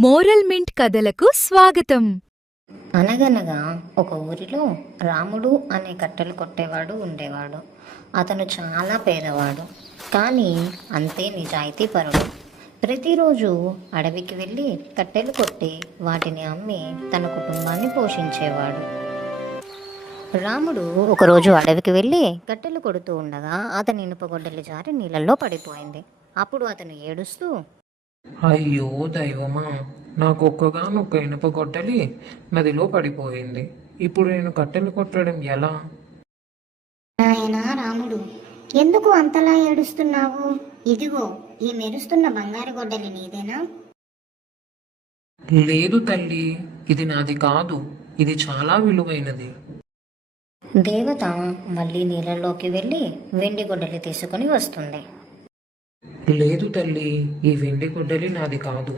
Moral mint కథలకు స్వాగతం. అనగనగా ఒక ఊరిలో రాముడు అనే కట్టెలు కొట్టేవాడు ఉండేవాడు. అతను చాలా పేదవాడు, కానీ అంతే నిజాయితీపరుడు. ప్రతిరోజు అడవికి వెళ్ళి కట్టెలు కొట్టి వాటిని అమ్మి తన కుటుంబాన్ని పోషించేవాడు. రాముడు ఒకరోజు అడవికి వెళ్ళి కట్టెలు కొడుతూ ఉండగా అతని ఇనుపగొడ్డలి జారి నీళ్ళల్లో పడిపోయింది. అప్పుడు అతను ఏడుస్తూ, అయ్యో దైవమా, నాకు ఒక్కగానొక్క ఇనుప గొడ్డలి నదిలో పడిపోయింది. ఇప్పుడు నేను కట్టెలు కొట్టడం ఎలా? నాయనా రాముడు, ఎందుకు అంతలా ఏడుస్తున్నావు? ఇదిగో ఈ మెరుస్తున్న బంగారు గొడ్డలి నీదేనా? లేదు తల్లి, ఇది నాది కాదు. ఇది చాలా విలువైనది. దేవత మళ్ళీ నీళ్ళలోకి వెళ్ళి వెండి గొడ్డలి తీసుకుని వస్తుంది. లేదు తల్లి, ఈ వెండి గొడ్డలి నాది కాదు.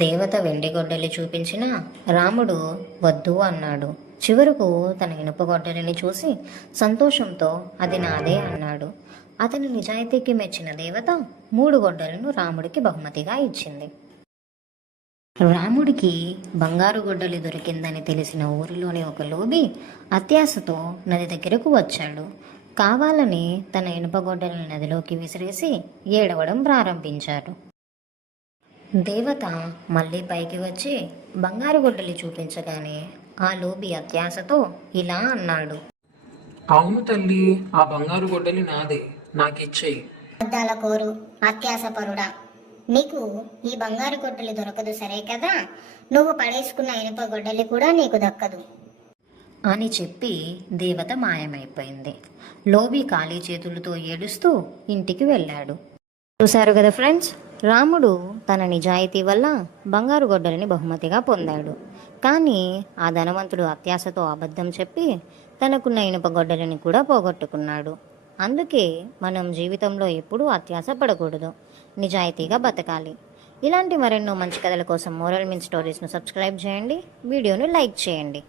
దేవత వెండి గొడ్డలి చూపించిన రాముడు వద్దు అన్నాడు. చివరకు తన ఇనుప గొడ్డలిని చూసి సంతోషంతో అది నాదే అన్నాడు. అతని నిజాయితీకి మెచ్చిన దేవత 3 గొడ్డలను రాముడికి బహుమతిగా ఇచ్చింది. రాముడికి బంగారు గొడ్డలి దొరికిందని తెలిసిన ఊరిలోని ఒక లోబి అత్యాశతో నది దగ్గరకు వచ్చాడు. కావాలని తన ఇనుప గొడ్డలిని నదిలోకి విసిరేసి ఏడవడం ప్రారంభించారు. దేవత మళ్ళీ పైకి వచ్చి బంగారు గొడ్డలి చూపించగానే ఆ లోబి అత్యాశతో ఇలా అన్నాడు, అవును తల్లి, ఆ బంగారు గొడ్డలి నాదే, నాకిచ్చేయి. అద్దాల కోరు అత్యాసపరుడా, నీకు ఈ బంగారు గొడ్డలి దొరకదు సరే కదా, నువ్వు పడేసుకున్న ఇనుప గొడ్డలి కూడా నీకు దక్కదు అని చెప్పి దేవత మాయమైపోయింది. లోబి ఖాళీ చేతులతో ఏడుస్తూ ఇంటికి వెళ్ళాడు. చూశారు కదా ఫ్రెండ్స్, రాముడు తన నిజాయితీ వల్ల బంగారు గొడ్డలిని బహుమతిగా పొందాడు. కానీ ఆ ధనవంతుడు అత్యాశతో అబద్ధం చెప్పి తనకున్న ఇనుప గొడ్డలిని కూడా పోగొట్టుకున్నాడు. అందుకే మనం జీవితంలో ఎప్పుడూ అత్యాశ పడకూడదు, నిజాయితీగా బతకాలి. ఇలాంటి మరెన్నో మంచి కథల కోసం మోరల్ మింట్ స్టోరీస్ను సబ్స్క్రైబ్ చేయండి, వీడియోను లైక్ చేయండి.